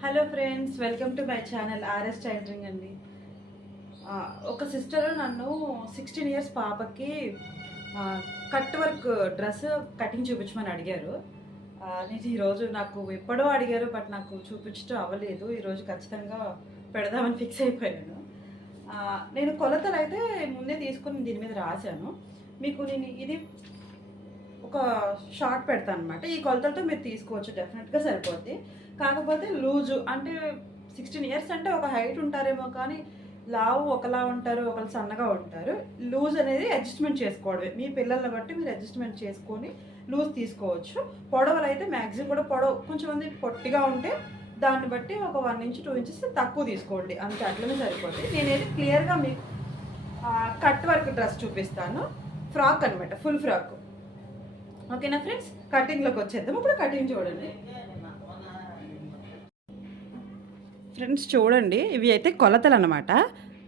Hello friends welcome to my channel RS tailoring అండి. ఒక sister నన్ను సిక్స్టీన్ ఇయర్స్ పాపకి కట్ వర్క్ డ్రెస్ కటింగ్ చూపించమని అడిగారు. నేను ఈరోజు నాకు ఎప్పుడో అడిగారు బట్ నాకు చూపించడం అవ్వలేదు. ఈరోజు ఖచ్చితంగా పెడదామని ఫిక్స్ అయిపోయాను. నేను కొలతలు అయితే ముందే తీసుకుని దీని మీద రాశాను. మీకు నేను ఇది ఒక షార్ట్ పెడతాను అనమాట ఈ కొలతలతో మీరు తీసుకోవచ్చు డెఫినెట్గా సరిపోద్ది. కాకపోతే లూజు అంటే సిక్స్టీన్ ఇయర్స్ అంటే ఒక హైట్ ఉంటారేమో కానీ లావు ఒకలా ఉంటారు ఒకరు సన్నగా ఉంటారు. లూజ్ అనేది అడ్జస్ట్మెంట్ చేసుకోవడమే. మీ పిల్లల్ని బట్టి మీరు అడ్జస్ట్మెంట్ చేసుకొని లూజ్ తీసుకోవచ్చు. పొడవలు అయితే మ్యాక్సిమం కూడా పొడవ కొంచెం మంది పొట్టిగా ఉంటే దాన్ని బట్టి ఒక వన్ ఇంచ్ టూ ఇంచెస్ తక్కువ తీసుకోండి. అంతే అట్లనే సరిపోతుంది నేనైతే క్లియర్గా మీకు కట్ వర్క్ డ్రెస్ చూపిస్తాను. ఫ్రాక్ అనమాట ఫుల్ ఫ్రాక్. ఓకేనా ఫ్రెండ్స్? కటింగ్లోకి వచ్చేద్దాం. ఇప్పుడు కటింగ్ చూడండి. ఫ్రెండ్స్ చూడండి. ఇవి అయితే కొలతలు అనమాట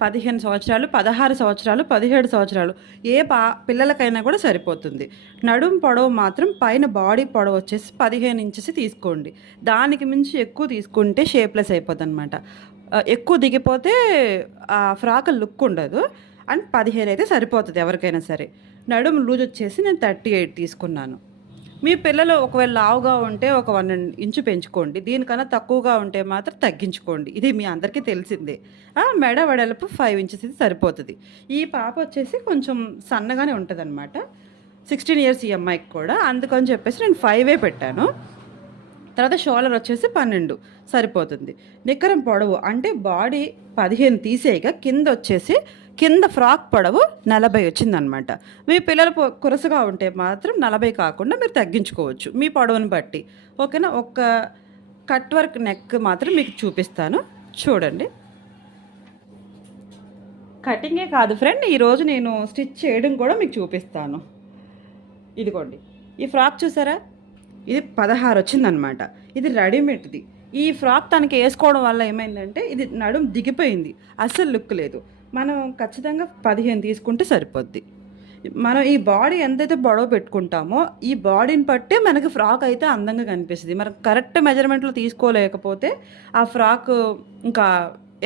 పదిహేను సంవత్సరాలు పదహారు సంవత్సరాలు పదిహేడు సంవత్సరాలు. ఏ పా పిల్లలకైనా కూడా సరిపోతుంది. నడుం పొడవు మాత్రం పైన బాడీ పొడవు వచ్చేసి పదిహేను ఇంచెస్ తీసుకోండి. దానికి మించి ఎక్కువ తీసుకుంటే షేప్లెస్ అయిపోతుంది అనమాట ఎక్కువ దిగిపోతే ఆ ఫ్రాక్ లుక్ ఉండదు. అండ్ పదిహేను అయితే సరిపోతుంది ఎవరికైనా సరే. నడుము లూజ్ వచ్చేసి నేను థర్టీ ఎయిట్ తీసుకున్నాను. మీ పిల్లలు ఒకవేళ లావుగా ఉంటే ఒక వన్ ఇంచు పెంచుకోండి. దీనికన్నా తక్కువగా ఉంటే మాత్రం తగ్గించుకోండి. ఇది మీ అందరికీ తెలిసిందే. ఆ, మెడ వెడల్పు ఫైవ్ ఇంచెస్ ఇది సరిపోతుంది. ఈ పాప వచ్చేసి కొంచెం సన్నగానే ఉంటుంది అనమాట సిక్స్టీన్ ఇయర్స్ ఈ అమ్మాయికి కూడా. అందుకని చెప్పేసి నేను ఫైవే పెట్టాను. తర్వాత షోలర్ వచ్చేసి పన్నెండు. సరిపోతుంది. నిక్కరం పొడవు అంటే బాడీ పదిహేను తీసేయగా కింద వచ్చేసి కింద ఫ్రాక్ పొడవు నలభై వచ్చిందనమాట మీ పిల్లలు కురసగా ఉంటే మాత్రం నలభై కాకుండా మీరు తగ్గించుకోవచ్చు. మీ పొడవుని బట్టి. ఓకేనా? ఒక కట్ వర్క్ నెక్ మాత్రం మీకు చూపిస్తాను. చూడండి. కటింగే కాదు ఫ్రెండ్ ఈరోజు నేను స్టిచ్ చేయడం కూడా మీకు చూపిస్తాను. ఇదిగోండి. ఈ ఫ్రాక్ చూసారా? ఇది పదహారు వచ్చిందనమాట ఇది రెడీమేడ్ది. ఈ ఫ్రాక్ తనకి వేసుకోవడం వల్ల ఏమైందంటే ఇది నడుం దిగిపోయింది. అస్సలు లుక్ లేదు. మనం ఖచ్చితంగా పదిహేను తీసుకుంటే సరిపోద్ది. మనం ఈ బాడీ ఎంతైతే పొడవు పెట్టుకుంటామో ఈ బాడీని బట్టే మనకి ఫ్రాక్ అయితే అందంగా కనిపిస్తుంది. మనం కరెక్ట్ మెజర్మెంట్లో తీసుకోలేకపోతే ఆ ఫ్రాక్ ఇంకా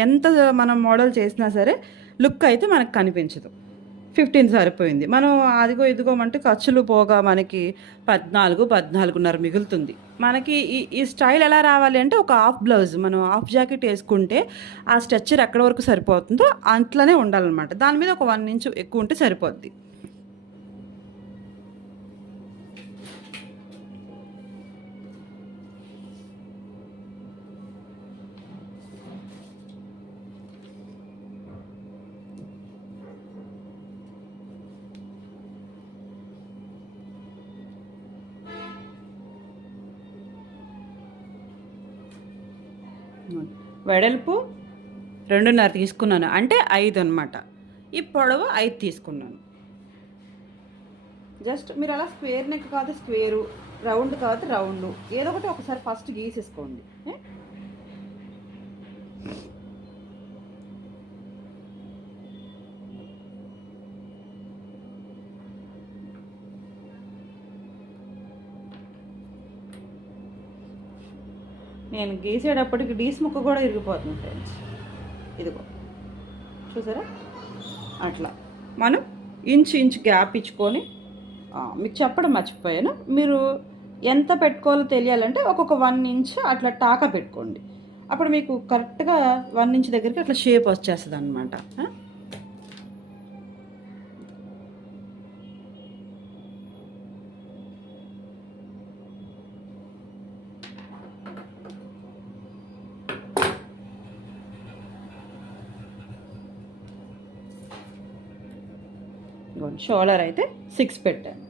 ఎంత మనం మోడల్ చేసినా సరే లుక్ అయితే మనకు కనిపించదు. ఫిఫ్టీన్ సరిపోయింది. మనం అదిగో ఇదిగోమంటే ఖర్చులు పోగా మనకి పద్నాలుగు పద్నాలుగున్నర మిగులుతుంది. మనకి ఈ ఈ స్టైల్ ఎలా రావాలి అంటే ఒక హాఫ్ బ్లౌజ్ మనం హాఫ్ జాకెట్ వేసుకుంటే ఆ స్ట్రక్చర్ ఎక్కడి వరకు సరిపోతుందో అట్లనే ఉండాలన్నమాట. దాని మీద ఒక వన్ ఇంచ్ ఎక్కువ ఉంటే సరిపోద్ది. వెడల్పు రెండున్నర తీసుకున్నాను. అంటే ఐదు అనమాట ఈ పొడవు ఐదు తీసుకున్నాను. జస్ట్ మీరు అలా స్క్వేర్ నెక్ కాదు స్క్వేరు రౌండ్ కాదు రౌండ్. ఏదో ఒకటి ఒకసారి ఫస్ట్ గీసేసుకోండి. నేను గీసేటప్పటికి డీస్ ముక్క కూడా ఇరిగిపోతుంది ఫ్రెండ్స్ ఇదిగో. చూసారా? అట్లా. మనం ఇంచు ఇంచు గ్యాప్ ఇచ్చుకొని మీకు చెప్పడం మర్చిపోయాను. మీరు ఎంత పెట్టుకోవాలో తెలియాలంటే ఒక్కొక్క వన్ ఇంచ్ అట్లా టాకా పెట్టుకోండి. అప్పుడు మీకు కరెక్ట్గా వన్ ఇంచ్ దగ్గరికి అట్లా షేప్ వచ్చేస్తుంది అనమాట షోల్డర్ అయితే సిక్స్ పెట్టాను.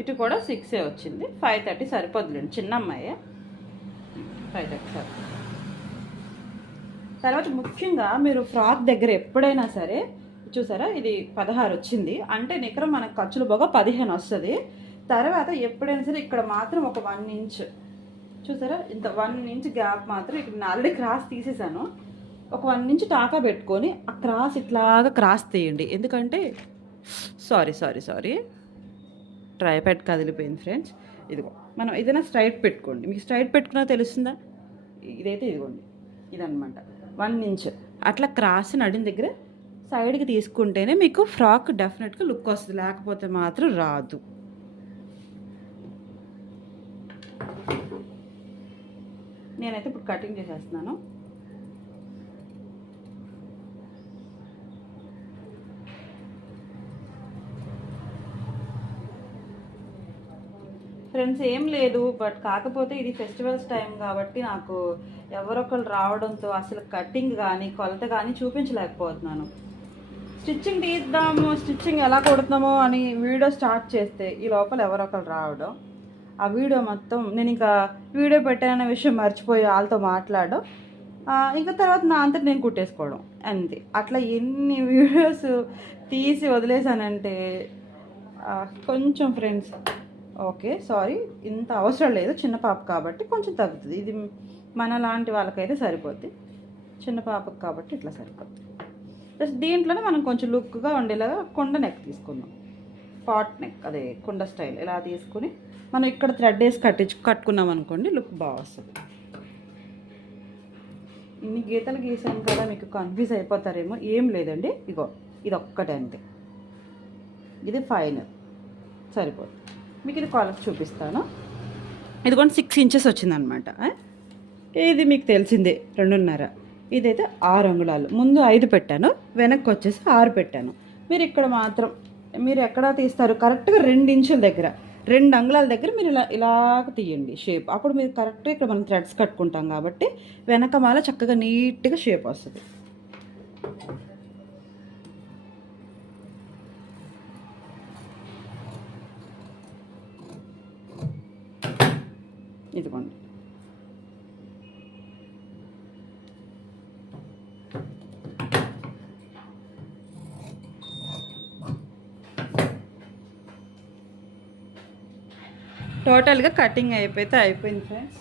ఇటు కూడా సిక్సే వచ్చింది. ఫైవ్ థర్టీ సరిపోద్దులేండి చిన్న అమ్మాయి. ఫైవ్ థర్టీ సరిపోతుంది తర్వాత ముఖ్యంగా మీరు ఫ్రాక్ దగ్గర ఎప్పుడైనా సరే చూసారా ఇది పదహారు వచ్చింది. అంటే నికరం మనకు ఖర్చులు బాగా పదిహేను వస్తుంది. తర్వాత ఎప్పుడైనా సరే ఇక్కడ మాత్రం ఒక వన్ ఇంచ్ చూసారా? ఇంత వన్ ఇంచ్ గ్యాప్ మాత్రం ఇక్కడ నేను ఆల్రెడీ క్రాస్ తీసేసాను. ఒక వన్ ఇంచ్ టాకా పెట్టుకొని ఆ క్రాస్ ఇట్లాగా క్రాస్ తీయండి. ఎందుకంటే సారీ సారీ సారీ ట్రైపాడ్ కదిలిపోయింది ఫ్రెండ్స్ ఇదిగో మనం ఏదైనా స్ట్రైట్ పెట్టుకోండి. మీకు స్ట్రైట్ పెట్టుకున్నా తెలుస్తుందా? ఇదైతే ఇదిగోండి. ఇదనమాట వన్ ఇంచ్ అట్లా క్రాస్ నడిన దగ్గర సైడ్కి తీసుకుంటేనే మీకు ఫ్రాక్ డెఫినెట్గా లుక్ వస్తుంది. లేకపోతే మాత్రం రాదు. నేనైతే ఇప్పుడు కటింగ్ చేసేస్తున్నాను. ఫ్రెండ్స్ ఏం లేదు బట్ కాకపోతే ఇది ఫెస్టివల్స్ టైం కాబట్టి నాకు ఎవరొకరు రావడంతో అసలు కటింగ్ కానీ కొలత కానీ చూపించలేకపోతున్నాను. స్టిచ్చింగ్ తీద్దాము స్టిచ్చింగ్ ఎలా కొడుతున్నామో అని వీడియో స్టార్ట్ చేస్తే ఈ లోపల ఎవరొకరు రావడం. ఆ వీడియో మొత్తం నేను ఇంకా వీడియో పెట్టానన్న విషయం మర్చిపోయి వాళ్ళతో మాట్లాడడం. ఇంకా తర్వాత నా అంతటి నేను కుట్టేసుకోవడం. అంతే. అట్లా ఎన్ని వీడియోస్ తీసి వదిలేసానంటే కొంచెం ఫ్రెండ్స్ ఓకే సారీ ఇంత అవసరం లేదు చిన్న పాప కాబట్టి కొంచెం తగ్గుతుంది. ఇది మన లాంటి వాళ్ళకైతే సరిపోద్ది. చిన్న పాపకు కాబట్టి ఇట్లా సరిపోద్ది. ప్లస్ దీంట్లోనే మనం కొంచెం లుక్గా ఉండేలాగా కొండ నెక్ తీసుకుందాం. పాట్ నెక్ అదే కుండ స్టైల్ ఇలా తీసుకుని మనం ఇక్కడ థ్రెడ్ వేసి కట్టించు కట్టుకున్నాం అనుకోండి లుక్ బాగా వస్తుంది. ఇన్ని గీతలు గీసాను కదా మీకు కన్ఫ్యూజ్ అయిపోతారేమో ఏం లేదండి. ఇగో ఇది ఒక్కటే అంతే. ఇది ఫైనల్ సరిపోతుంది. మీకు ఇది కాలర్ చూపిస్తాను. ఇది కూడా సిక్స్ ఇంచెస్ వచ్చిందనమాట ఇది మీకు తెలిసిందే రెండున్నర. ఇదైతే ఆరు అంగుళాలు. ముందు ఐదు పెట్టాను వెనక్కి వచ్చేసి ఆరు పెట్టాను. మీరు ఇక్కడ మాత్రం మీరు ఎక్కడ తీస్తారు? కరెక్ట్గా రెండు ఇంచుల దగ్గర. రెండు అంగుళాల దగ్గర మీరు ఇలా ఇలాగ తీయండి షేప్. అప్పుడు మీరు కరెక్ట్గా ఇక్కడ మనం థ్రెడ్స్ కట్టుకుంటాం కాబట్టి వెనక మాల చక్కగా నీట్గా షేప్ వస్తుంది. ఇదిగోండి. టోటల్గా కటింగ్ అయిపోతే అయిపోయింది ఫ్రెండ్స్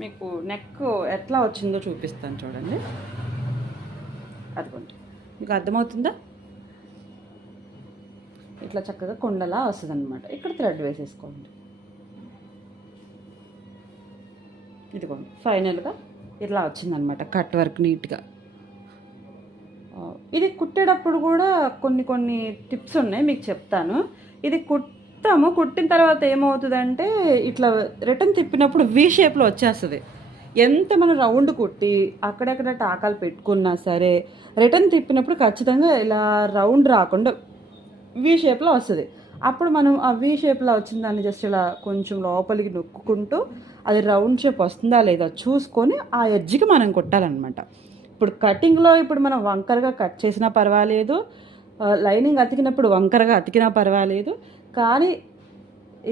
మీకు నెక్ ఎట్లా వచ్చిందో చూపిస్తాను చూడండి. అదిగోండి. మీకు అర్థమవుతుందా? ఇట్లా చక్కగా కొండలా వస్తుంది అనమాట ఇక్కడ థ్రెడ్ వేసేసుకోండి. ఇదిగోండి. ఫైనల్గా ఇట్లా వచ్చిందనమాట కట్ వర్క్ నీట్గా. ఇది కుట్టేటప్పుడు కూడా కొన్ని కొన్ని టిప్స్ ఉన్నాయి మీకు చెప్తాను. ఇది కుట్టాము కుట్టిన తర్వాత ఏమవుతుందంటే ఇట్లా రిటర్న్ తిప్పినప్పుడు వి షేప్లో వచ్చేస్తుంది. ఎంత మనం రౌండ్ కుట్టి అక్కడక్కడ టాకాలు పెట్టుకున్నా సరే రిటర్న్ తిప్పినప్పుడు ఖచ్చితంగా ఇలా రౌండ్ రాకుండా వి షేప్లో వస్తుంది. అప్పుడు మనం ఆ వి షేప్లో వచ్చిన దాన్ని జస్ట్ ఇలా కొంచెం లోపలికి నొక్కుంటూ అది రౌండ్ షేప్ వస్తుందా లేదా చూసుకొని ఆ ఎడ్జ్కి మనం కొట్టాలన్నమాట. ఇప్పుడు కటింగ్లో ఇప్పుడు మనం వంకరగా కట్ చేసినా పర్వాలేదు లైనింగ్ అతికినప్పుడు వంకరగా అతికినా పర్వాలేదు కానీ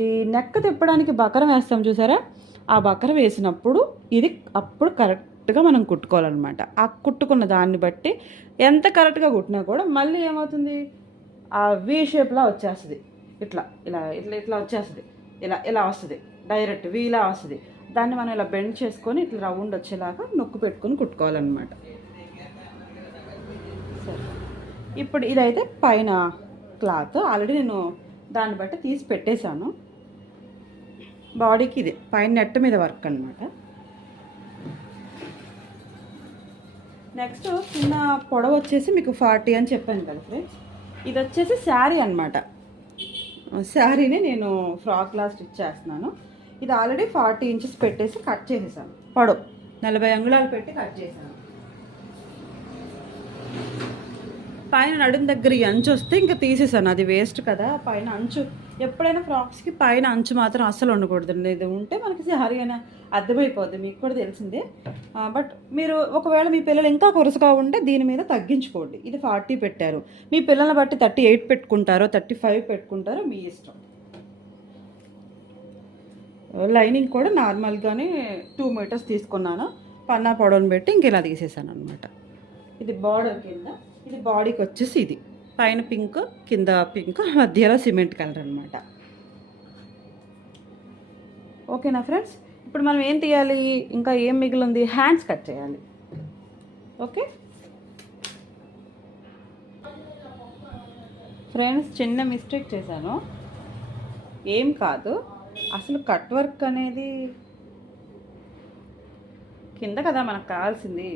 ఈ నెక్ తిప్పడానికి బకరం వేస్తాం చూసారా? ఆ బకరం వేసినప్పుడు ఇది అప్పుడు కరెక్ట్గా మనం కుట్టుకోవాలన్నమాట. ఆ కుట్టుకున్న దాన్ని బట్టి ఎంత కరెక్ట్గా కుట్టినా కూడా మళ్ళీ ఏమవుతుంది? ఆ వి షేప్లా వచ్చేస్తుంది. ఇట్లా ఇలా ఇట్లా ఇట్లా వచ్చేస్తుంది. ఇలా ఇలా వస్తుంది. డైరెక్ట్ వీలా వస్తుంది. దాన్ని మనం ఇలా బెండ్ చేసుకొని ఇట్లా రౌండ్ వచ్చేలాగా నొక్కు పెట్టుకొని కుట్టుకోవాలన్నమాట. సరే. ఇప్పుడు ఇదైతే పైన క్లాత్. ఆల్రెడీ నేను దాన్ని బట్టి తీసి పెట్టేశాను. బాడీకి ఇది పైన నెట్ మీద వర్క్ అనమాట నెక్స్ట్ చిన్న పొడవు వచ్చేసి మీకు ఫార్టీ అని చెప్పాను కదా ఫ్రెండ్స్ ఇది వచ్చేసి శారీ అనమాట శారీని నేను ఫ్రాక్ లా స్టిచ్ చేస్తున్నాను. ఇది ఆల్రెడీ ఫార్టీ ఇంచెస్ పెట్టేసి కట్ చేసేసాను. పొడవు నలభై అంగుళాలు పెట్టి కట్ చేశాను. పైన నడుం దగ్గర ఈ అంచు వస్తే ఇంకా తీసేసాను. అది వేస్ట్ కదా. పైన అంచు ఎప్పుడైనా ఫ్రాక్స్కి పైన అంచు మాత్రం అస్సలు ఉండకూడదు ఇది ఉంటే మనకి సారీ అయినా అర్థమైపోద్ది. మీకు కూడా తెలిసిందే. బట్ మీరు ఒకవేళ మీ పిల్లలు ఇంకా కొరసగా ఉంటే దీని మీద తగ్గించుకోండి. ఇది ఫార్టీ పెట్టారు. మీ పిల్లల్ని బట్టి థర్టీ ఎయిట్ పెట్టుకుంటారో థర్టీ ఫైవ్ పెట్టుకుంటారో మీ ఇష్టం. లైనింగ్ కూడా నార్మల్గానే టూ మీటర్స్ తీసుకున్నాను. పన్నా పొడవును పెట్టి ఇంక ఇలా తీసేసాను అనమాట ఇది బార్డర్ కింద. ఇది బాడీకి వచ్చేసి ఇది. పైన పింక్ కింద పింక్ మధ్యలో సిమెంట్ కలర్ అనమాట ఓకేనా ఫ్రెండ్స్? ఇప్పుడు మనం ఏం తీయాలి? ఇంకా ఏం మిగిలింది? హ్యాండ్స్ కట్ చేయాలి. ఓకే? ఫ్రెండ్స్ చిన్న మిస్టేక్ చేశాను. ఏం కాదు. అసలు కట్ వర్క్ అనేది కింద కదా మనకు కావాల్సింది.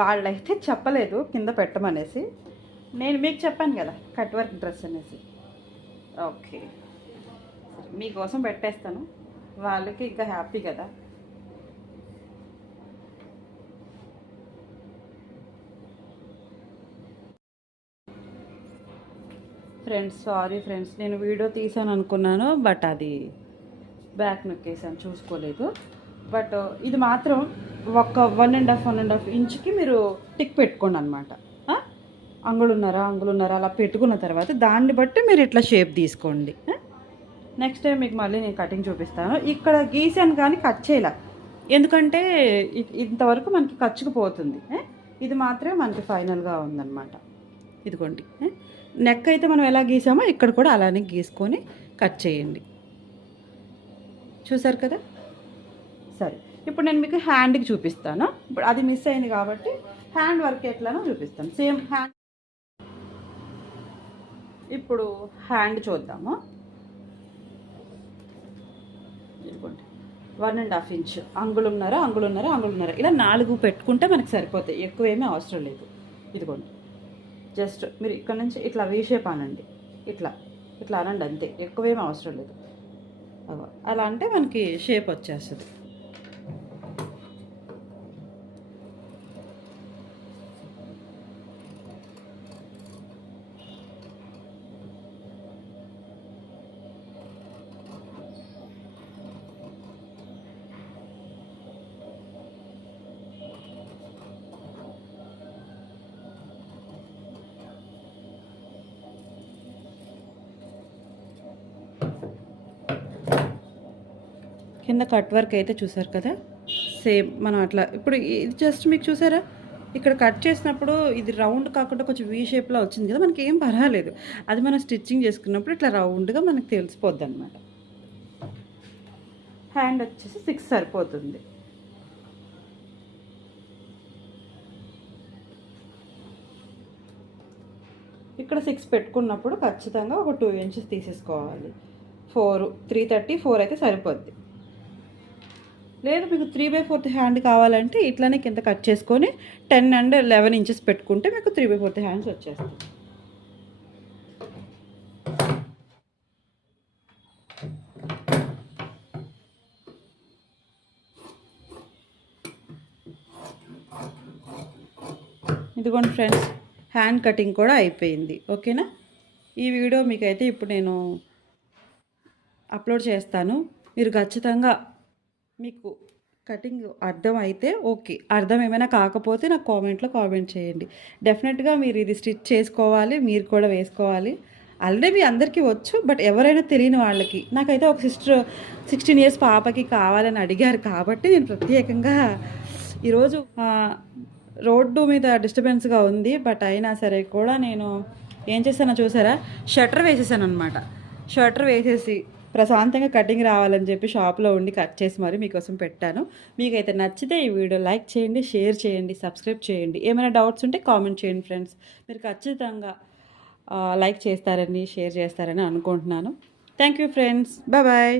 వాళ్ళైతే చెప్పలేదు కింద పెట్టమనేసి. నేను మీకు చెప్పాను కదా కట్ వర్క్ డ్రెస్ అనేసి. ఓకే. మీకోసం పెట్టేస్తాను. వాళ్ళకి ఇంకా హ్యాపీ కదా. ఫ్రెండ్స్ సారీ ఫ్రెండ్స్ నేను వీడియో తీసాను అనుకున్నాను బట్ అది బ్యాక్ నొక్కేసాను చూసుకోలేదు. బట్ ఇది మాత్రం ఒక one and half one and half ఇంచ్కి మీరు టిక్ పెట్టుకోండి అనమాట అంగుళున్నారా అంగుళున్నారా అలా పెట్టుకున్న తర్వాత దాన్ని బట్టి మీరు ఇట్లా షేప్ తీసుకోండి. నెక్స్ట్ టైం మీకు మళ్ళీ నేను కటింగ్ చూపిస్తాను. ఇక్కడ గీసాను కానీ కట్ చేయలే. ఎందుకంటే ఇ- ఇంతవరకు మనకి ఖర్చుకుపోతుంది ఇది మాత్రమే మనకి ఫైనల్గా ఉందన్నమాట. ఇదిగోండి. నెక్ అయితే మనం ఎలా గీసామో ఇక్కడ కూడా అలానే గీసుకొని కట్ చేయండి. చూసారు కదా? సరే. ఇప్పుడు నేను మీకు హ్యాండ్కి చూపిస్తాను. ఇప్పుడు అది మిస్ అయింది కాబట్టి హ్యాండ్ వర్క్ ఎట్లానో చూపిస్తాను. సేమ్ హ్యాండ్ ఇప్పుడు హ్యాండ్ చూద్దాము. ఇదిగోండి. వన్ అండ్ హాఫ్ ఇంచ్ అంగుళున్నర అంగుళున్నర అంగుళున్నర ఇలా నాలుగు పెట్టుకుంటే మనకి సరిపోతాయి. ఎక్కువ ఏమీ అవసరం లేదు. ఇదిగోండి. జస్ట్ మీరు ఇక్కడ నుంచి ఇట్లా వీ షేప్ అనండి. ఇట్లా. ఇట్లా అనండి అంతే. ఎక్కువేమీ అవసరం లేదు. అలా అంటే మనకి షేప్ వచ్చేస్తుంది. కింద కట్ వర్క్ అయితే చూసారు కదా? సేమ్ మనం అట్లా. ఇప్పుడు ఇది జస్ట్ మీకు చూసారా? ఇక్కడ కట్ చేసినప్పుడు ఇది రౌండ్ కాకుండా కొంచెం వీ షేప్లో వచ్చింది కదా మనకి ఏం పర్వాలేదు. అది మనం స్టిచ్చింగ్ చేసుకున్నప్పుడు ఇట్లా రౌండ్గా మనకు తెలిసిపోద్ది అనమాట హ్యాండ్ వచ్చేసి సిక్స్ సరిపోతుంది. ఇక్కడ సిక్స్ పెట్టుకున్నప్పుడు ఖచ్చితంగా ఒక టూ ఇంచెస్ తీసేసుకోవాలి. ఫోర్ త్రీ థర్టీ ఫోర్ అయితే సరిపోద్ది. లేదు మీకు త్రీ బై ఫోర్త్ హ్యాండ్ కావాలంటే ఇట్లానే కింద కట్ చేసుకొని టెన్ అండ్ లెవెన్ ఇంచెస్ పెట్టుకుంటే మీకు త్రీ బై ఫోర్త్ హ్యాండ్స్ వచ్చేస్తాయి. ఇదిగోండి ఫ్రెండ్స్ హ్యాండ్ కటింగ్ కూడా అయిపోయింది. ఓకేనా? ఈ వీడియో మీకైతే ఇప్పుడు నేను అప్లోడ్ చేస్తాను. మీరు ఖచ్చితంగా మీకు కటింగ్ అర్థం అయితే ఓకే. అర్థం ఏమైనా కాకపోతే నాకు కామెంట్లో కామెంట్ చేయండి. డెఫినెట్గా మీరు ఇది స్టిచ్ చేసుకోవాలి మీరు కూడా వేసుకోవాలి. ఆల్రెడీ మీ అందరికీ వచ్చు బట్ ఎవరైనా తెలియని వాళ్ళకి. నాకైతే ఒక సిస్టర్ సిక్స్టీన్ ఇయర్స్ పాపకి కావాలని అడిగారు కాబట్టి నేను ప్రత్యేకంగా ఈరోజు రోడ్డు మీద డిస్టర్బెన్స్గా ఉంది బట్ అయినా సరే కూడా నేను ఏం చేశానో చూసారా? షటర్ వేసేసాను అనమాట షటర్ వేసేసి ప్రశాంతంగా కటింగ్ రావాలని చెప్పి షాప్లో ఉండి కట్ చేసి మరి మీకోసం పెట్టాను. మీకైతే నచ్చితే ఈ వీడియో లైక్ చేయండి షేర్ చేయండి సబ్స్క్రైబ్ చేయండి. ఏమైనా డౌట్స్ ఉంటే కామెంట్ చేయండి ఫ్రెండ్స్. మీరు ఖచ్చితంగా లైక్ చేస్తారని షేర్ చేస్తారని అనుకుంటున్నాను. Thank you friends. Bye bye.